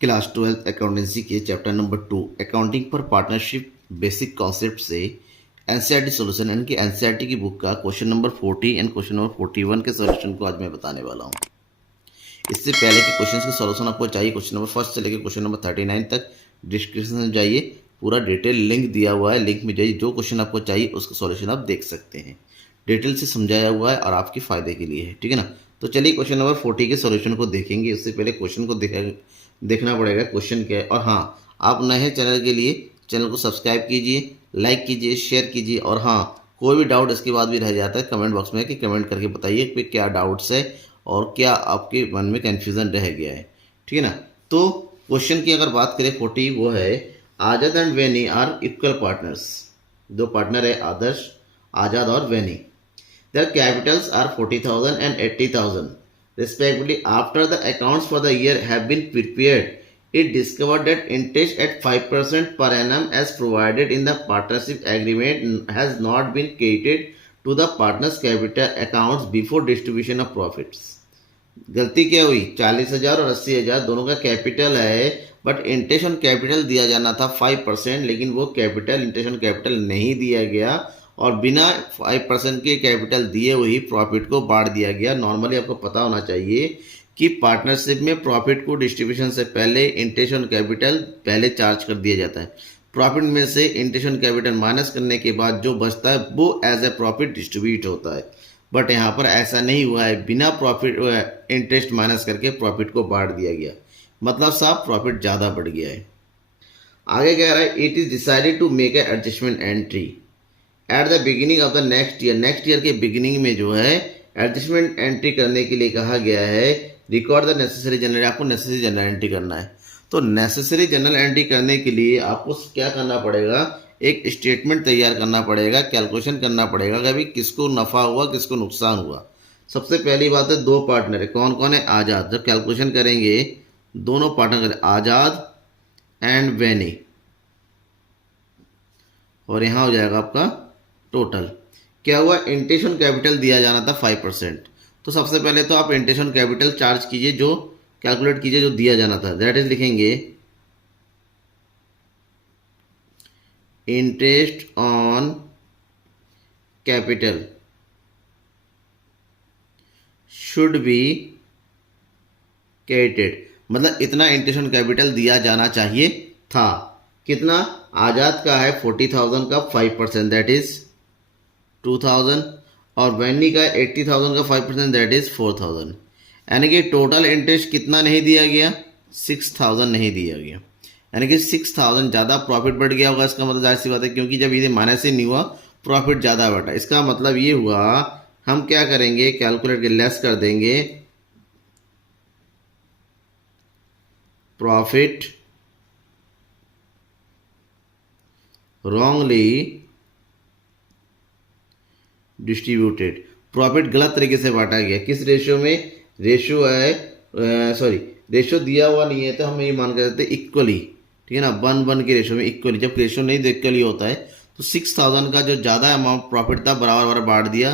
Class 12 accountancy के chapter number 2 accounting for partnership basic concept से NCERT solution यानी कि एनसीईआरटी की बुक का question number 40 and question number 41 के सॉल्यूशन को आज मैं बताने वाला हूँ। इससे पहले के क्वेश्चंस के सॉल्यूशन आपको चाहिए क्वेश्चन नंबर फर्स्ट से लेकर क्वेश्चन नंबर 39 तक डिस्क्रिप्शन में जाइए, पूरा डिटेल लिंक दिया हुआ है, लिंक में जाइए, जो क्वेश्चन आपको चाहिए उसका सॉल्यूशन आप देख सकते हैं। डिटेल से समझाया हुआ है और आपके फायदे के लिए है, ठीक है ना। तो चलिए क्वेश्चन नंबर 40 के सॉल्यूशन को देखेंगे। उससे पहले क्वेश्चन को देखना पड़ेगा क्वेश्चन क्या है। और हाँ, आप नए हैं चैनल के लिए चैनल को सब्सक्राइब कीजिए, लाइक कीजिए, शेयर कीजिए। और हाँ, कोई भी डाउट इसके बाद भी रह जाता है कमेंट बॉक्स में कि कमेंट करके बताइए कि क्या डाउट्स है और क्या आपके मन में कन्फ्यूज़न रह गया है, ठीक है ना। तो क्वेश्चन की अगर बात करें 40, वो है आजाद and Veni are equal partners. दो पार्टनर है आदर्श, आजाद और वेनी। Their capitals are 40,000 and 80,000 respectively. After the accounts for the year have been prepared, it discovered that interest at 5% per annum as provided in the partnership agreement has not been credited to the partners capital accounts before distribution of profits. गलती क्या हुई, 40,000 और 80,000 दोनों का capital है, but interest on capital दिया जाना था 5%, लेकिन वो कैपिटल इंटरेस्ट ऑन कैपिटल नहीं दिया गया और बिना 5% के कैपिटल दिए हुए ही प्रॉफिट को बांट दिया गया। नॉर्मली आपको पता होना चाहिए कि पार्टनरशिप में प्रॉफिट को डिस्ट्रीब्यूशन से पहले इंटरेस्ट ऑन कैपिटल पहले चार्ज कर दिया जाता है। प्रॉफिट में से इंटरेस्ट ऑन कैपिटल माइनस करने के बाद जो बचता है वो एज ए प्रॉफिट डिस्ट्रीब्यूट होता है। बट यहाँ पर ऐसा नहीं हुआ है, बिना प्रॉफिट इंटरेस्ट माइनस करके प्रॉफिट को बांट दिया गया, मतलब साफ प्रॉफिट ज़्यादा बढ़ गया है। आगे कह रहा है it is decided to make a adjustment entry at the beginning of the next year. Next year के बिगिनिंग में जो है एडजस्टमेंट एंट्री करने के लिए कहा गया है। रिकॉर्ड द नेसेसरी जनरल, आपको नेसेसरी जनरल एंट्री करना है। तो नेसेसरी जनरल एंट्री करने के लिए आपको क्या करना पड़ेगा, एक स्टेटमेंट तैयार करना पड़ेगा, कैलकुलेशन करना पड़ेगा कि अभी किसको नफ़ा हुआ किसको नुकसान हुआ। सबसे पहली बात है दो पार्टनर है, कौन कौन है, आज़ाद। जब कैलकुलेशन करेंगे दोनों पार्टनर आज़ाद एंड वेनी, और यहाँ हो जाएगा आपका टोटल। क्या हुआ, इंटरेस्ट ऑन कैपिटल दिया जाना था 5%। तो सबसे पहले तो आप इंटरेस्ट ऑन कैपिटल चार्ज कीजिए, जो कैलकुलेट कीजिए जो दिया जाना था। दैट इज लिखेंगे interest on capital should be credited, मतलब इतना इंटरेस्ट ऑन कैपिटल दिया जाना चाहिए था। कितना, आजाद का है 40,000 का 5%, दैट इज 2,000, और वैनी का 80,000 का 5%, दैट इज 4,000। यानी कि टोटल इंटरेस्ट कितना नहीं दिया गया, 6,000 नहीं दिया गया, यानी कि 6,000 ज़्यादा प्रॉफिट बढ़ गया होगा। इसका मतलब जाहिर सी बात है, क्योंकि जब ये माइनस ही नहीं हुआ प्रॉफिट ज़्यादा बढ़ा। इसका मतलब ये हुआ, हम क्या करेंगे, कैलकुलेट के लेस कर देंगे प्रॉफिट रॉन्गली डिस्ट्रीब्यूटेड। प्रॉफिट गलत तरीके से बांटा गया। किस रेशियो में, रेशियो है रेशियो दिया हुआ नहीं है, तो हम ये मान कर देते इक्वली, ठीक है ना, 1:1 के रेशियो में इक्वली। जब रेशियो नहीं इक्वली होता है तो 6,000 का जो ज़्यादा अमाउंट प्रॉफिट था बराबर बराबर बांट दिया,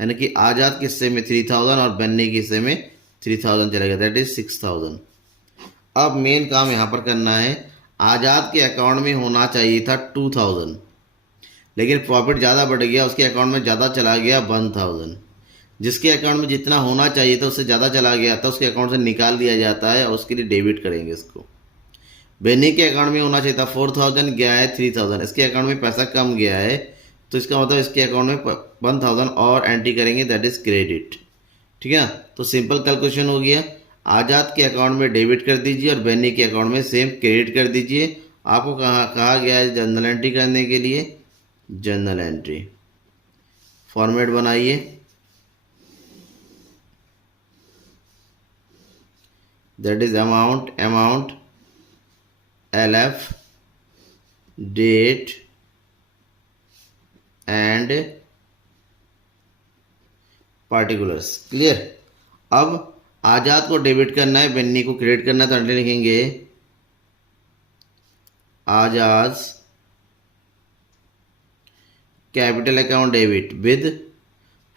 यानी कि आज़ाद के हिस्से में 3,000 और बन्नी के हिस्से में 3,000 चलेगा, दैट इज 6,000। अब मेन काम यहाँ पर करना है, आज़ाद के अकाउंट में होना चाहिए था 2,000, लेकिन प्रॉफिट ज़्यादा बढ़ गया, उसके अकाउंट में ज़्यादा चला गया 1,000। जिसके अकाउंट में जितना होना चाहिए था उससे ज़्यादा चला गया था, उसके अकाउंट से निकाल दिया जाता है और उसके लिए डेबिट करेंगे इसको। बेनी के अकाउंट में होना चाहिए था 4,000, गया है 3,000, इसके अकाउंट में पैसा कम गया है, तो इसका मतलब इसके अकाउंट में 1,000 और एंट्री करेंगे, दैट इज़ क्रेडिट, ठीक है ना। तो सिंपल कैलकुलेशन हो गया, आज़ाद के अकाउंट में डेबिट कर दीजिए और बेनी के अकाउंट में सेम क्रेडिट कर दीजिए। आपको कहा गया है जनरल एंट्री करने के लिए, जनरल एंट्री फॉर्मेट बनाइए, that is amount LF date and particulars. Clear. अब आज़ाद को डेबिट करना है, बेन्नी को क्रेडिट करना है, तो अंडर लिखेंगे Azad capital account debit with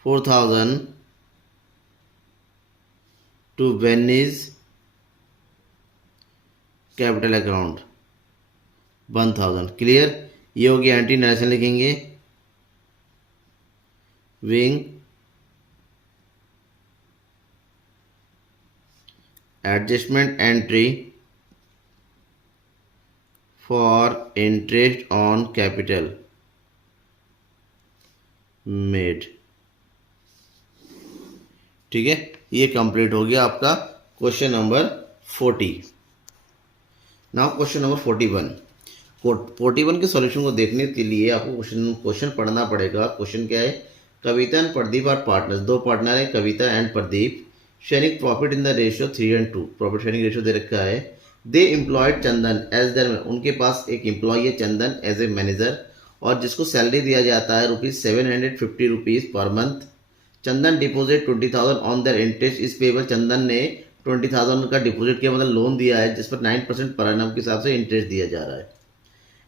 4,000 to Benny's capital account 1000। Clear, ये होगी एंट्री। नरेशन लिखेंगे being adjustment entry for interest on capital made. ठीक है, ये कंप्लीट हो गया आपका question number 40। Now question number 41। 41 के सॉल्यूशन को देखने के लिए आपको क्वेश्चन पढ़ना पड़ेगा। क्वेश्चन क्या है? Kavita and Pradeep are partners, दो पार्टनर है Kavita and Pradeep. Sharing profit in the ratio 3:2, profit sharing ratio दे रखा है। They employed Chandan as their, उनके पास एक एम्प्लॉय है चंदन एज ए मैनेजर, और जिसको सैलरी दिया जाता है ₹750 per month. Chandan deposit 20,000 on their interest is payable, Chandan ने 20,000 का डिपॉजिट किया, मतलब लोन दिया है, जिस पर 9% पर एनम के हिसाब से इंटरेस्ट दिया जा रहा है।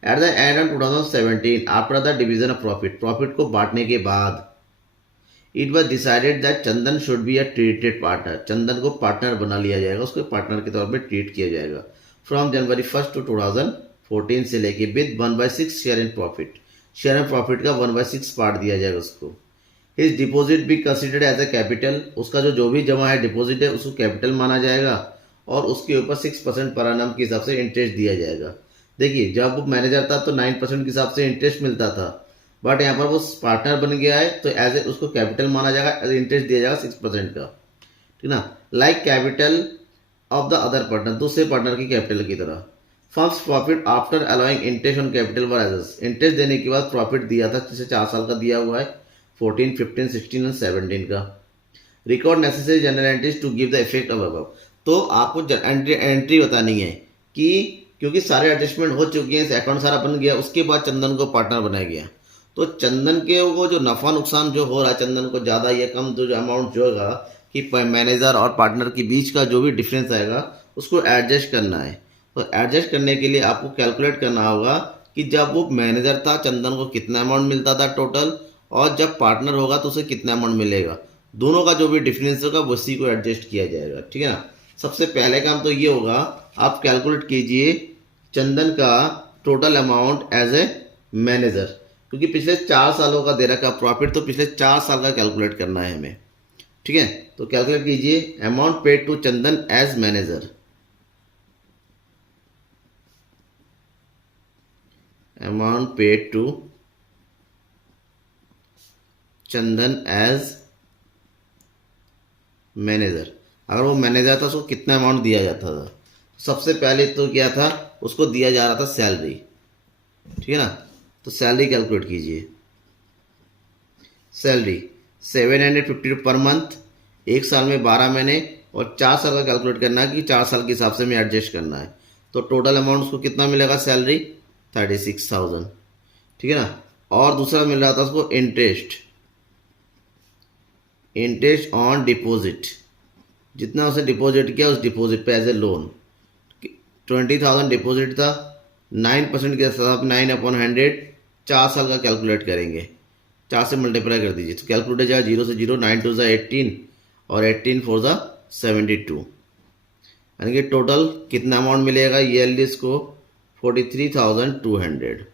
At the end of 2017 after the division of profit, profit को बांटने के बाद it was decided that Chandan should be a treated partner, Chandan को पार्टनर बना लिया जाएगा, उसको पार्टनर के तौर पर ट्रीट किया जाएगा। फ्रॉम जनवरी 1 to 2014 से लेके with 1/6 share in profit, share in profit का 1/6 पार्ट दिया जाएगा उसको। हिज डिपॉजिट भी कंसिडर्ड एज ए कैपिटल, उसका जो भी जमा है डिपॉजिट है उसको कैपिटल माना जाएगा, और उसके ऊपर 6% पर एनम के हिसाब से इंटरेस्ट दिया जाएगा। देखिए, जब वो मैनेजर था तो 9% के हिसाब से इंटरेस्ट मिलता था, बट यहाँ पर वो पार्टनर बन गया है तो एज ए उसको कैपिटल माना जाएगा, एज इंटरेस्ट दिया जाएगा 6% का। ठीक ना, like capital of the other partner, दूसरे पार्टनर की कैपिटल की तरह। First profit after allowing interest on capital whereas, interest देने के बाद प्रॉफिट दिया था, जिसे 4 साल का दिया हुआ है, 14, 15, 16 और 17 का। Record necessary journal entries to give the effect of above, तो आपको एंट्री बतानी है कि क्योंकि सारे एडजस्टमेंट हो चुके हैं, अकाउंट सारा बन गया, उसके बाद चंदन को पार्टनर बनाया गया, तो चंदन के वो जो नफा नुकसान जो हो रहा है, चंदन को ज़्यादा या कम जो अमाउंट जो होगा कि मैनेजर और पार्टनर के बीच का जो भी डिफरेंस आएगा उसको एडजस्ट करना है। तो एडजस्ट करने के लिए आपको कैलकुलेट करना होगा कि जब वो मैनेजर था चंदन को कितना अमाउंट मिलता था टोटल, और जब पार्टनर होगा तो उसे कितना अमाउंट मिलेगा, दोनों का जो भी डिफरेंस होगा उसी को एडजस्ट किया जाएगा। ठीक है ना, सबसे पहले काम तो ये होगा, आप कैलकुलेट कीजिए चंदन का total amount as a manager, क्योंकि पिछले 4 सालों का दे रखा प्रॉफिट, तो पिछले 4 साल का कैलकुलेट करना है हमें। ठीक है, तो कैलकुलेट कीजिए amount paid to Chandan as manager, amount paid to Chandan as manager. अगर वो मैनेजर था उसको कितना अमाउंट दिया जाता था? सबसे पहले तो क्या था, उसको दिया जा रहा था सैलरी। ठीक है ना, तो सैलरी कैलकुलेट कीजिए। सैलरी 750 पर मंथ, एक साल में 12 महीने, और 4 साल का कैलकुलेट करना है कि 4 साल के हिसाब से हमें एडजस्ट करना है। तो टोटल अमाउंट उसको कितना मिलेगा? सैलरी 36,000। ठीक है ना, और दूसरा मिल रहा था उसको इंटरेस्ट, इंटरेस्ट ऑन डिपॉजिट, जितना उसने डिपॉजिट किया उस डिपॉजिट पे एज ए लोन 20,000 डिपॉजिट था, 9% के साथ 9/100, 4 साल का कैलकुलेट करेंगे, 4 से मल्टीप्लाई कर दीजिए तो कैलकुलेट हो जाएगा 0 से 0, 9 2 18 और 18 4 72, यानी कि टोटल कितना अमाउंट मिलेगा ईयरली इसको? 43,200।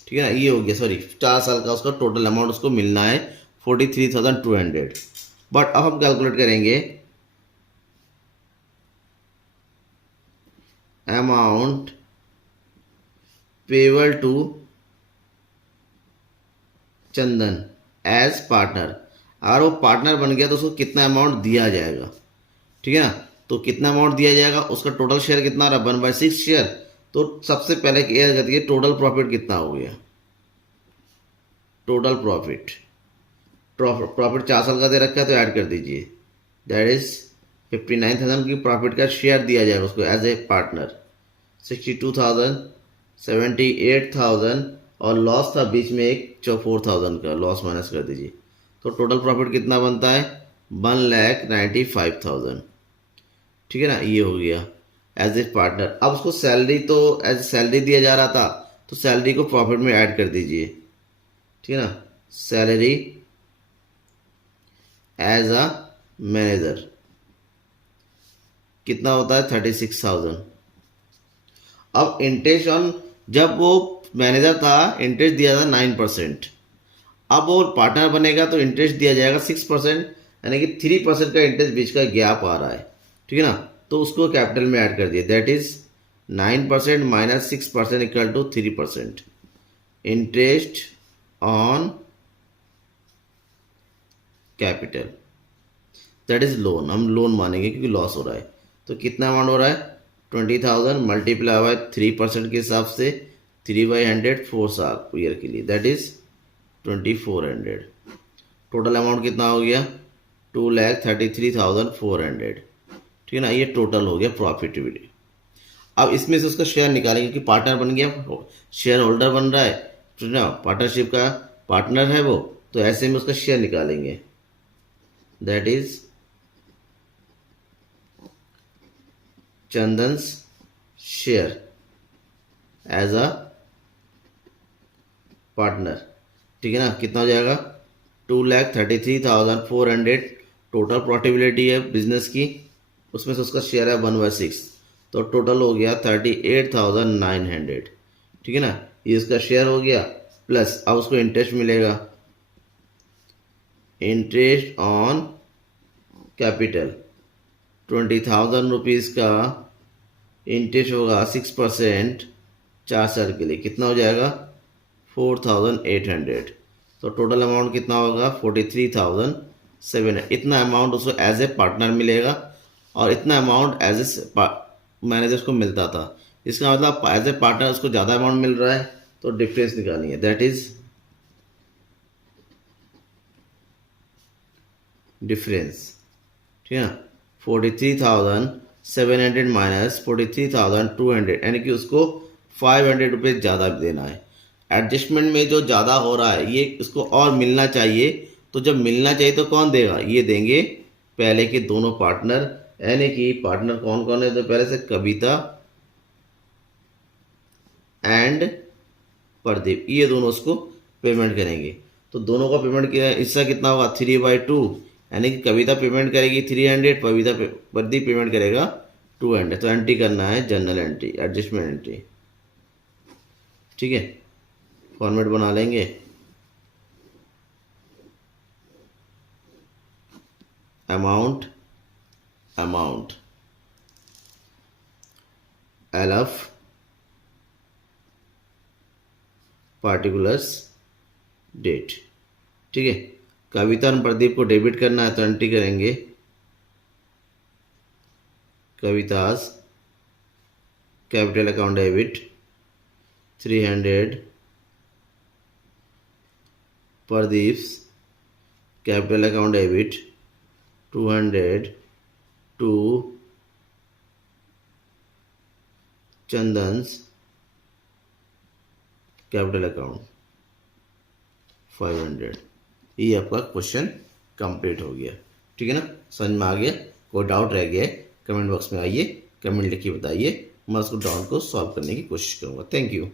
ठीक है ना, ये हो गया, सॉरी 4 साल का उसका टोटल अमाउंट उसको मिलना है 43,200। बट अब हम कैलकुलेट करेंगे amount payable to Chandan as partner. अगर वो पार्टनर बन गया तो उसको कितना अमाउंट दिया जाएगा? ठीक है ना, तो कितना अमाउंट दिया जाएगा, उसका टोटल शेयर कितना रहा? 1/6 शेयर। तो सबसे पहले क्या करती है, टोटल प्रॉफिट कितना हो गया? टोटल प्रॉफिट 4 साल का दे रखा है तो ऐड कर दीजिए, दैट इज 59,000 की प्रॉफिट का शेयर दिया जाएगा उसको एज ए पार्टनर। 62,000, 78,000, और लॉस था बीच में एक 4,000 का, लॉस माइनस कर दीजिए, तो टोटल प्रॉफिट कितना बनता है? 1,95,000। ठीक है ना, ये हो गया एज ए पार्टनर। अब उसको सैलरी तो एज सैलरी दिया जा रहा था, तो सैलरी को प्रॉफिट में ऐड कर दीजिए। ठीक है ना, सैलरी एज अ मैनेजर, कितना होता है 36,000। अब इंटरेस्ट ऑन, जब वो मैनेजर था इंटरेस्ट दिया था 9%, अब वो पार्टनर बनेगा तो इंटरेस्ट दिया जाएगा 6%, यानी कि 3% का इंटरेस्ट बीच का गैप आ रहा है, ठीक है ना। तो उसको कैपिटल में ऐड कर दिया, that is 9% minus 6% equal to 3%। Interest on capital that is loan, हम लोन मानेंगे क्योंकि लॉस हो रहा है। तो कितना अमाउंट हो रहा है 20,000 मल्टीप्लाई बाय 3% के हिसाब से 3/100 4 साल ईयर के लिए, दैट इज 2400। टोटल अमाउंट कितना हो गया 2,33,400, ठीक है ना। ये टोटल हो गया प्रॉफिटेबिलिटी। अब इसमें से उसका शेयर निकालेंगे कि पार्टनर बन गया, शेयर होल्डर बन रहा है, ठीक है ना, पार्टनरशिप का पार्टनर है वो, तो ऐसे में उसका शेयर निकालेंगे, that is Chandan's share as a partner, ठीक है ना। कितना हो जाएगा 2,33,400 टोटल प्रॉफिटेबिलिटी है बिजनेस की, उसमें से उसका शेयर है 1/6, तो टोटल हो गया 38,900, ठीक है ना। ये इसका शेयर हो गया, प्लस अब उसको इंटरेस्ट मिलेगा, इंटरेस्ट ऑन कैपिटल 20,000 रुपीज़ का इंटरेस्ट होगा 6% 4 साल के लिए, कितना हो जाएगा 4,800। तो टोटल अमाउंट कितना होगा 43,700। इतना अमाउंट उसको एज ए पार्टनर मिलेगा और इतना अमाउंट एज ए मैनेजर को मिलता था। इसका मतलब एज ए पार्टनर उसको ज़्यादा अमाउंट मिल रहा है, तो डिफरेंस निकालनी है, दैट इज डिफरेंस, ठीक है ना। 43,700 माइनस 43,200, यानी कि उसको 500 रुपये ज़्यादा देना है। एडजस्टमेंट में जो ज़्यादा हो रहा है ये उसको और मिलना चाहिए, तो जब मिलना चाहिए तो कौन देगा, ये देंगे पहले के दोनों पार्टनर, यानी कि पार्टनर कौन कौन है, तो पहले से कविता एंड प्रदीप, ये दोनों उसको पेमेंट करेंगे। तो दोनों का पेमेंट किया हिस्सा कितना होगा 3/2, यानी कि कविता पेमेंट करेगी 300, प्रदीप पेमेंट करेगा 200। तो एंट्री करना है जनरल एंट्री, एडजस्टमेंट एंट्री, ठीक है। फॉर्मेट बना लेंगे, अमाउंट एलएफ पार्टिकुलर्स डेट, ठीक है। कविता और प्रदीप को डेबिट करना है तो एंट्री करेंगे Kavita's capital account debit 300, Pradeep's capital account debit 200 to Chandan's capital account 500। ये आपका क्वेश्चन कंप्लीट हो गया, ठीक है ना। समझ में आ गया, कोई डाउट रह गया है कमेंट बॉक्स में आइए, कमेंट लिख के बताइए, मैं उसको डाउट को सॉल्व करने की कोशिश करूँगा। Thank you.